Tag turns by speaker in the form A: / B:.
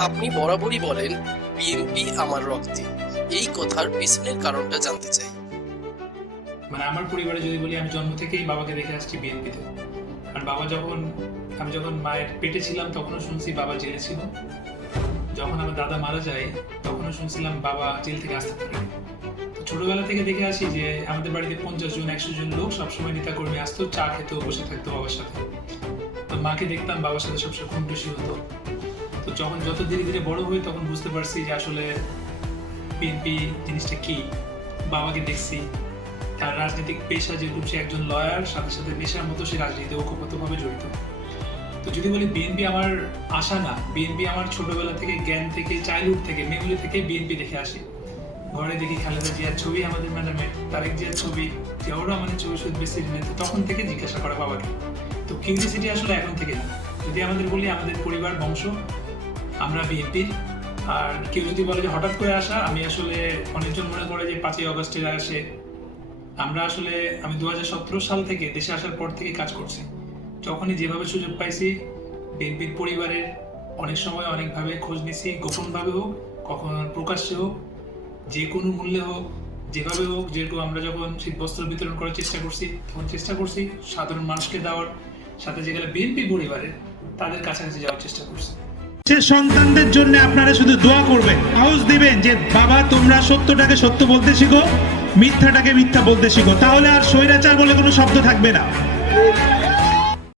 A: আপনি বরাবরই বলেন, বিএনপি আমার রক্তে। এই কথার পিছনের কারণটা জানতে চাই।
B: মানে আমার পরিবারে যদি বলি, আমি জন্ম থেকেই বাবাকে দেখে আসছি বিএনপিতে। আর বাবা যখন, আমি যখন মায়ের পেটে ছিলাম, তখনও শুনছি বাবা জেলে ছিল। যখন আমার দাদা মারা যায়, তখনও শুনছিলাম বাবা জেল থেকে আসতে পারে ছোটবেলা থেকে দেখে আসি যে, আমাদের বাড়িতে পঞ্চাশ জন, একশো জন লোক সবসময় নেতা কর্মী আসতো, চা খেতো, বসে থাকতো বাবার সাথে। তো মাকে দেখতাম বাবার সাথে সবসময় খুশি হতো। তো যখন যত ধীরে ধীরে বড় হই তখন বুঝতে পারছি যে আসলে বিএনপি জিনিসটা কি? বাবাকে দেখছি, তার রাজনৈতিক পেশা যেরকম সে একজন লয়ার সাথে সাথে নেশার মতো সে রাজনীতিতে ঐক্যবদ্ধভাবে জড়িত। তো যদি বলি বিএনপি আমার আশা না বিএনপি আমার ছোটবেলা থেকে জ্ঞান থেকে চাইল্ডহুড থেকে, মেমোরি থেকে বিএনপি দেখে আসি। ঘরে দেখি খালেদা জিয়ার ছবি, আমাদের ম্যাডামের তারেক জিয়ার ছবি জিয়াউর রহমানের ছবি শুধু বেশি তো তখন থেকে জিজ্ঞাসা করা বাবাকে। তো কিউরিয়াসিটি আসলে এখন থেকে না। যদি আমাদের বলি, আমাদের পরিবার বংশ আমরা বিএনপির আর কেউ যদি বলে যে হঠাৎ করে আসা, আমি আসলে অনেকজন মনে করে যে পাঁচই অগস্টের আসে। আমরা আসলে, আমি দু হাজার সতেরো সাল থেকে দেশে আসার পর থেকে কাজ করছি। যখনই যেভাবে সুযোগ পাইছি, বিএনপির পরিবারের অনেক সময় অনেকভাবে খোঁজ নিছি, গোপনভাবে হোক, কখনো প্রকাশ্যে হোক, যে কোনো মূল্যে হোক, যেভাবে হোক, যেহেতু আমরা যখন শীতবস্ত্র বিতরণ করার চেষ্টা করছি, তখন চেষ্টা করছি সাধারণ মানুষকে দেওয়ার, সাথে যেগুলো বিএনপি পরিবারের, তাদের কাছাকাছি যাওয়ার চেষ্টা করছি।
C: সে সন্তানদের জন্য আপনারা শুধু দোয়া করবেন হাউস দিবেন যে, বাবা, তোমরা সত্যটাকে সত্য বলতে শিখো, মিথ্যাটাকে মিথ্যা বলতে শিখো। তাহলে আর স্বৈরাচার বলে কোনো শব্দ থাকবে না।